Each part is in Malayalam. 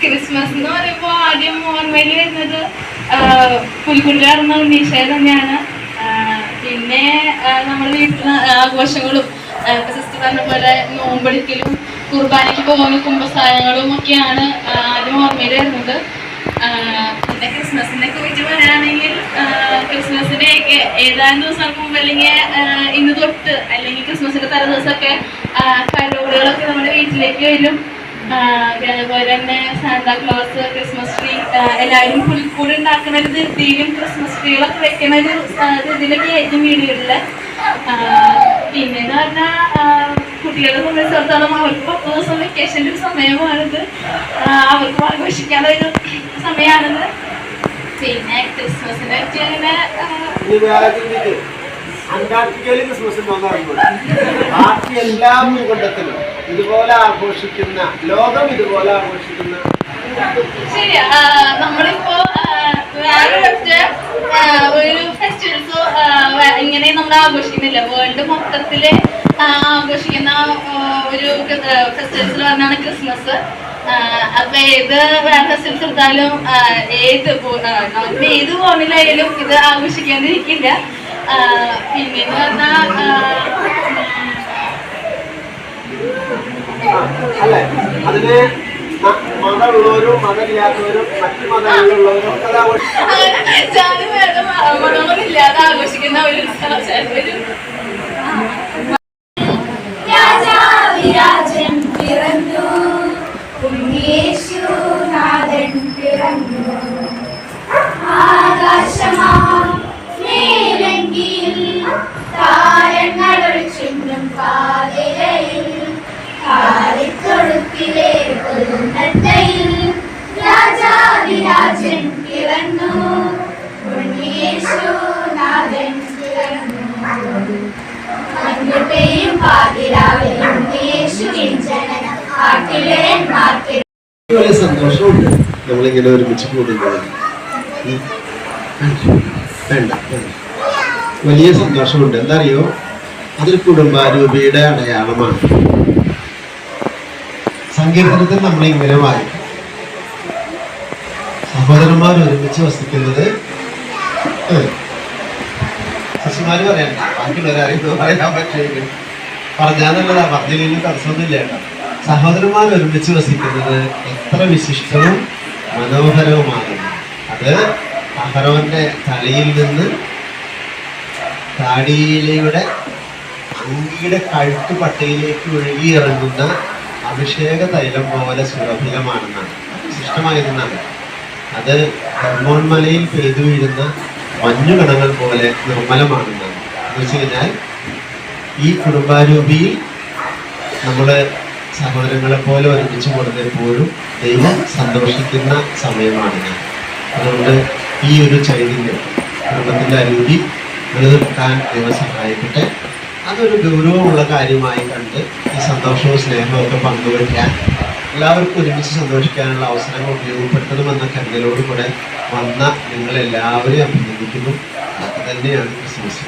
ക്രിസ്മസ് എന്ന് പറയുമ്പോൾ ആദ്യം ഓർമ്മയിൽ വരുന്നത് പുലിക്കുട്ടിലാർന്ന ഉണ്ണീശയെ തന്നെയാണ്. പിന്നെ നമ്മുടെ വീട്ടിൽ ആഘോഷങ്ങളും സിസ്റ്റർ പറഞ്ഞ പോലെ നോമ്പടിക്കലും കുർബാനയ്ക്ക് പോകുന്ന കുമ്പസാരങ്ങളും ഒക്കെയാണ് ആദ്യം ഓർമ്മയിൽ വരുന്നത്. പിന്നെ ക്രിസ്മസിനെ കുറിച്ച് പറയുകയാണെങ്കിൽ ക്രിസ്മസിന്റെ ഏതാനും ദിവസങ്ങൾക്ക് മുമ്പ് അല്ലെങ്കിൽ ഇന്ന് തൊട്ട് അല്ലെങ്കിൽ ക്രിസ്മസിന്റെ തലേ ദിവസമൊക്കെ കരോളുകളൊക്കെ നമ്മുടെ വീട്ടിലേക്ക് വരും. അതുപോലെ തന്നെ സാന്താക്ലോസ്, ക്രിസ്മസ് ട്രീ, എല്ലാവരും പുൽക്കൂട് ഉണ്ടാക്കുന്ന ഒരു ധൃതിയിലും ക്രിസ്മസ് ട്രീകളൊക്കെ വെക്കുന്ന ഒരു ധൃതിയിലൊക്കെ ആയിരിക്കും വീടുകളിൽ. പിന്നെന്ന് പറഞ്ഞാൽ കുട്ടികളെ സംബന്ധിച്ചിടത്തോളം അവർക്ക് 10 ദിവസം വെക്കേഷൻ്റെ ഒരു സമയമാണിത്, അവർക്ക് ആഘോഷിക്കാനൊരു സമയമാണിത്. പിന്നെ ക്രിസ്മസിനെ പറ്റി അങ്ങനെ അന്റാർട്ടിക്കയിൽ ക്രിസ്മസ് ബാക്കി എല്ലാ ഭൂഖണ്ഡത്തിലും ഇതുപോലെ ആഘോഷിക്കുന്ന, ലോകം ഇതുപോലെ ആഘോഷിക്കുന്ന ശരിയാ. നമ്മളിപ്പോ ഒരു ഫെസ്റ്റിവൽസ് ഇങ്ങനെ നമ്മൾ ആഘോഷിക്കുന്നില്ല. വേൾഡ് മൊത്തത്തില് ആഘോഷിക്കുന്ന ഒരു ഫെസ്റ്റിവൽസ് പറഞ്ഞാണ് ക്രിസ്മസ്. അപ്പൊ ഏത് ഫെസ്റ്റിവൽസ് എടുത്താലും നമുക്ക് ഏത് ഫോണിലായാലും ഇത് ആഘോഷിക്കാണ്ടിരിക്കില്ല. പിന്നെന്ന് പറഞ്ഞാൽ അല്ലെ, അതിന് മതമുള്ളവരും മതമില്ലാത്തവരും മറ്റു മതങ്ങളിലുള്ളവരും മതമൊന്നുമില്ലാതെ ആഘോഷിക്കുന്ന ഒരു വലിയ സന്തോഷമുണ്ട് നമ്മളിങ്ങനെ ഒരുമിച്ച് കൂടുന്നത്. വേണ്ട, വലിയ സന്തോഷമുണ്ട്. എന്താ അറിയോ, അതൊരു കുടുംബാരൂപിയുടെ അടയാളമാണ്. സങ്കീർത്തനത്തിൽ നമ്മളിങ്ങനെ വായിക്കും, സഹോദരന്മാർ ഒരുമിച്ച് വസിക്കുന്നത്. ശിശുമാര് പറയണ്ട, ബാക്കിയുള്ളവരറിയുന്നത് പറയാൻ പറ്റുമെങ്കിൽ പറഞ്ഞാന്നുള്ളതാ, പറഞ്ഞില്ലെങ്കിലും തടസ്സമൊന്നുമില്ല കേട്ടോ. സഹോദരന്മാർ ഒരുമിച്ച് വസിക്കുന്നത് എത്ര വിശിഷ്ടവും മനോഹരവുമാണ്. അത് അഹരോന്റെ തലയിൽ നിന്ന് താടിയിലയുടെ അങ്കിയുടെ കഴുത്ത് പട്ടയിലേക്ക് ഒഴുകിയിറങ്ങുന്ന ആ അഭിഷേക തൈലം പോലെ സുലഭിലമാണെന്നാണ്, വിശിഷ്ടമായിരുന്നാണ്. അത് ഹെർമോൺ മലയിൽ പെയ്തു വീഴുന്ന മഞ്ഞുകണങ്ങൾ പോലെ നിർമ്മലമാണെന്നാണ്. എന്ന് വെച്ച് കഴിഞ്ഞാൽ ഈ കുടുംബാരൂപിയിൽ നമ്മള് സഹോദരങ്ങളെ പോലെ ഒരുമിച്ച് കൊടുത്തപ്പോഴും ദൈവം സന്തോഷിക്കുന്ന സമയമാണ്. അതുകൊണ്ട് ഈ ഒരു ചൈതന്യം കുടുംബത്തിൻ്റെ അരൂപി നിലനിർത്താൻ ദൈവം സഹായിക്കട്ടെ. അതൊരു ഗൗരവമുള്ള കാര്യമായി കണ്ട് ഈ സന്തോഷവും സ്നേഹവും ഒക്കെ പങ്കുവയ്ക്കാൻ, എല്ലാവർക്കും ഒരുമിച്ച് സന്തോഷിക്കാനുള്ള അവസരങ്ങൾ ഉപയോഗപ്പെടുത്തണമെന്ന കരുതലോട് കൂടെ വന്ന നിങ്ങളെല്ലാവരെയും അഭിനന്ദിക്കുന്നു. അതൊക്കെ തന്നെയാണ് ക്രിസ്മസ്.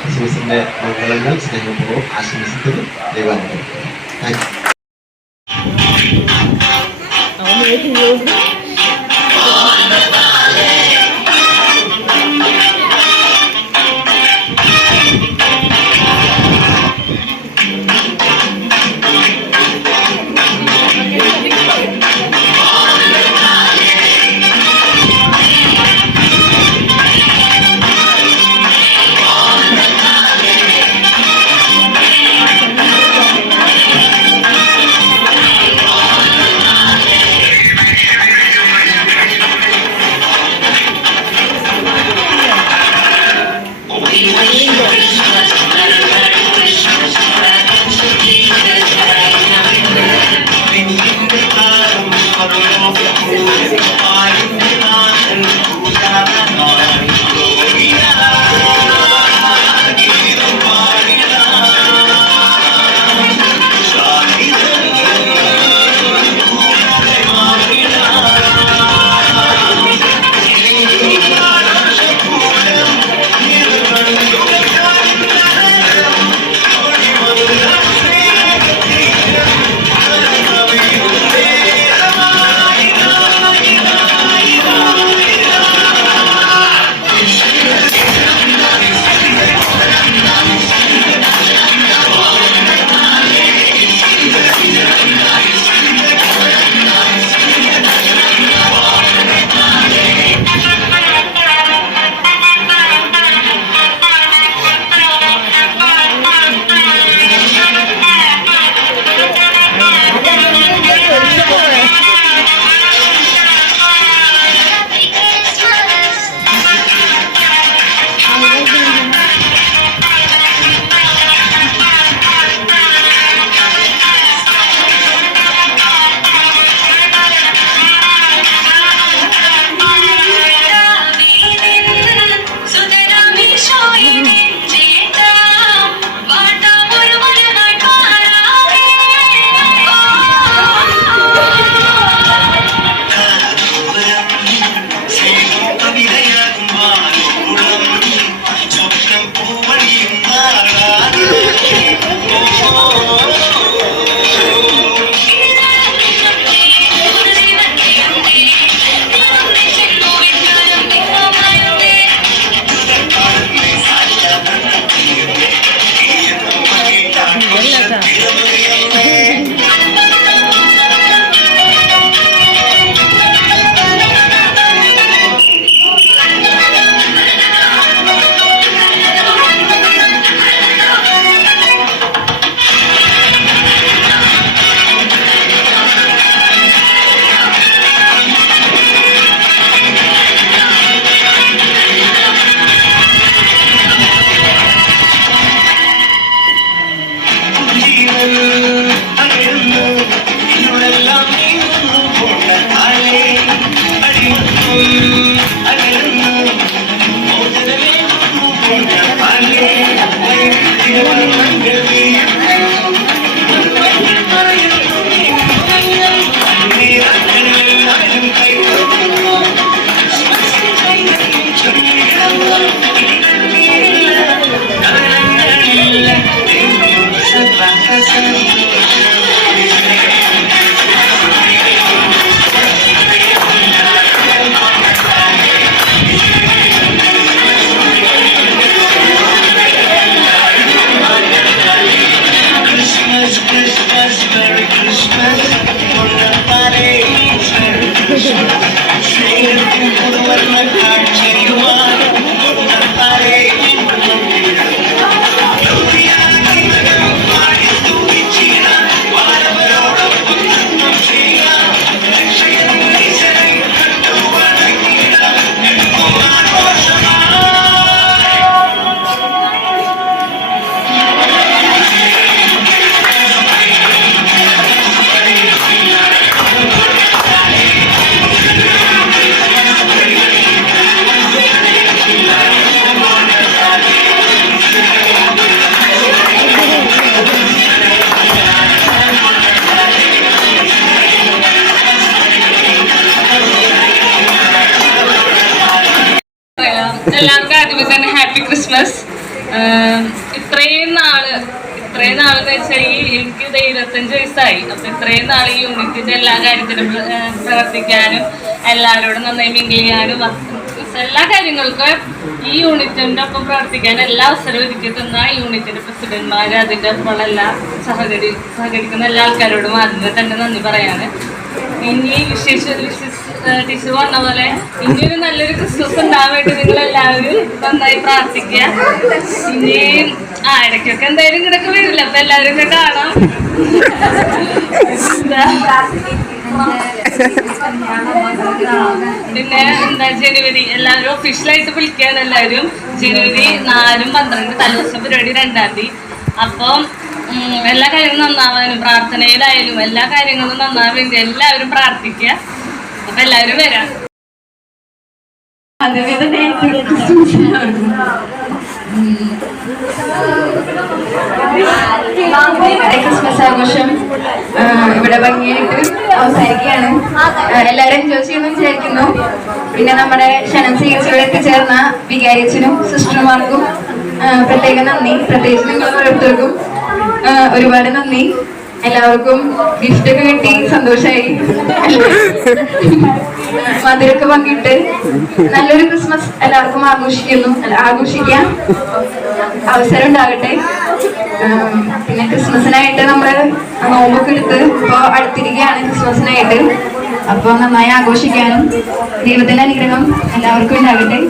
ക്രിസ്മസിൻ്റെ മംഗളങ്ങൾ സ്നേഹപൂർവ്വം ആശംസിക്കുന്നു. ദൈവം അനുഗ്രഹിക്കട്ടെ. Thank you. എല്ലാവർക്കും ആദ്യമേ തന്നെ ഹാപ്പി ക്രിസ്മസ്. ഇത്രയും നാളെന്ന് വെച്ചാൽ എനിക്ക് 25 വയസ്സായി. അപ്പൊ ഇത്രയും നാൾ ഈ യൂണിറ്റിന്റെ എല്ലാ കാര്യത്തിലും പ്രവർത്തിക്കാനും എല്ലാവരോടും നന്നായി മിങ്കിൾ ചെയ്യാനും എല്ലാ കാര്യങ്ങൾക്കും ഈ യൂണിറ്റിന്റെ ഒപ്പം പ്രവർത്തിക്കാൻ എല്ലാ അവസരവും ഒരുക്കി തന്ന യൂണിറ്റിന്റെ പ്രസിഡന്റ്മാര് അതിന്റെ ഒപ്പമുള്ള എല്ലാ സഹകരിക്കുന്ന എല്ലാ ആൾക്കാരോടും ആദ്യമേ തന്നെ നന്ദി പറയാണ്. ഇനി ടീച്ചർ പറഞ്ഞ പോലെ ഇനിയൊരു നല്ലൊരു ക്രിസ്മസ് ഉണ്ടാവാൻ വേണ്ടി നിങ്ങൾ എല്ലാവരും നന്നായി പ്രാർത്ഥിക്കുക. ഇനി ഇടയ്ക്കൊക്കെ എന്തായാലും ഇങ്ങനെയൊക്കെ വരില്ല, അപ്പൊ എല്ലാവരും ഒക്കെ കാണാം. പിന്നെ എന്താ ജനുവരി എല്ലാവരും ഒഫീഷ്യലായിട്ട് വിളിക്കുകയാണ്. എല്ലാവരും ജനുവരി 4, 12 തലേദിവസം പരിപാടി 2-ാം തീയതി. അപ്പം എല്ലാ കാര്യങ്ങളും നന്നാവാനും പ്രാർത്ഥനയിലായാലും എല്ലാ കാര്യങ്ങളും നന്നാവാൻ വേണ്ടി എല്ലാവരും പ്രാർത്ഥിക്കുക. അപ്പൊ എല്ലാവരും വരാം. ക്രിസ്മസ് ആഘോഷം ഇവിടെ ഭംഗിയായിട്ട് അവസാനിക്കുകയാണ്. എല്ലാവരും എൻജോയ് ചെയ്യുന്നു വിചാരിക്കുന്നു. പിന്നെ നമ്മുടെ ക്ഷണം സ്വീകരിച്ചിവിടെ എത്തിച്ചേർന്ന വികാരിയച്ഛനും സിസ്റ്റർമാർക്കും പ്രത്യേകം നന്ദി. പ്രത്യേകിച്ച് നിങ്ങൾ ഓരോരുത്തർക്കും ഒരുപാട് നന്ദി. എല്ലാവർക്കും ഗിഫ്റ്റ് ഒക്കെ കിട്ടി, സന്തോഷമായി. മധുരമൊക്കെ പങ്കിട്ട് നല്ലൊരു ക്രിസ്മസ് എല്ലാവർക്കും ആഘോഷിക്കാൻ അവസരം ഉണ്ടാകട്ടെ. പിന്നെ ക്രിസ്മസിനായിട്ട് നമ്മള് നോമ്പൊക്കെ എടുത്ത് ഇപ്പൊ അടുത്തിരിക്കുകയാണ് ക്രിസ്മസിനായിട്ട്. അപ്പൊ നന്നായി ആഘോഷിക്കാനും ദൈവത്തിന്റെ അനുഗ്രഹം എല്ലാവർക്കും ഉണ്ടാകട്ടെ.